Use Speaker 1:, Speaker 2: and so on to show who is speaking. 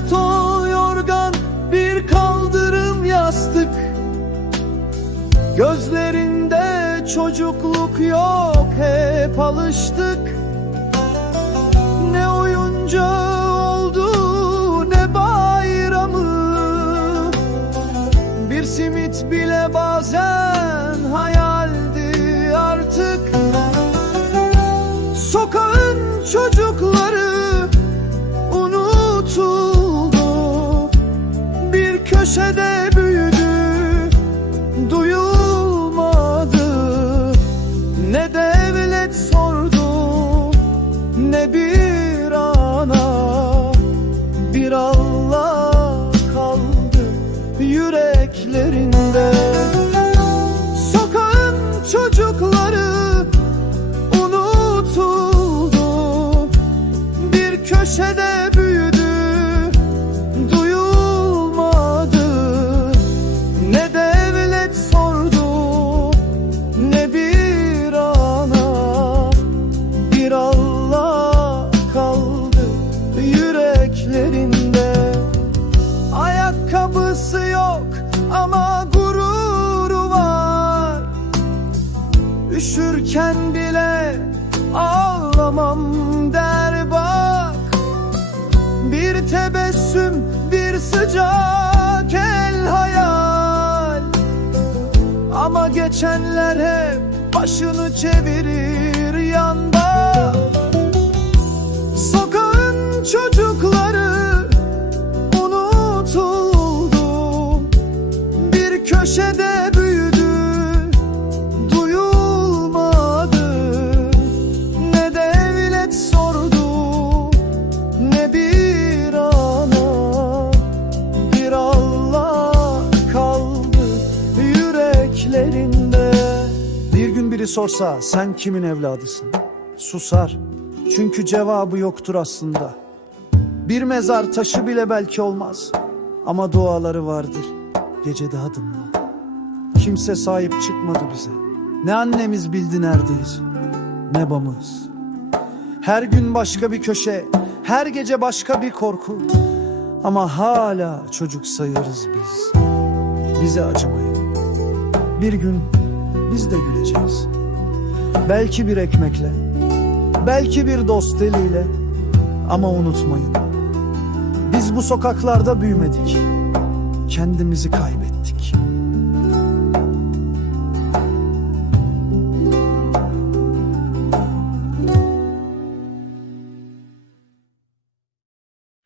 Speaker 1: palto yorgan bir kaldırım yastık. Gözlerinde çocukluk yok hep alıştık. Ne oyuncu oldu ne bayramı. Bir simit bile bazen hayal bir ana Bir Allah kaldı yüreklerinde yok ama gururu var. Üşürken bile ağlamam der bak. Bir tebessüm bir sıcak el hayal. Ama geçenler hep başını çevirir köşede büyüdü duyulmadı. Ne devlet sordu ne bir ana. Bir Allah kaldı yüreklerinde. Bir gün biri sorsa sen kimin evladısın? Susar. Çünkü cevabı yoktur aslında. Bir mezar taşı bile belki olmaz. Ama duaları vardır gecede adımla Kimse sahip çıkmadı bize. Ne annemiz bildi neredeyiz Ne babamız. Her gün başka bir köşe Her gece başka bir korku. Ama hala çocuk sayırız biz. Bize acımayın. Bir gün biz de güleceğiz. Belki bir ekmekle Belki bir dost eliyle. Ama unutmayın Biz bu sokaklarda büyümedik. Kendimizi kaybettik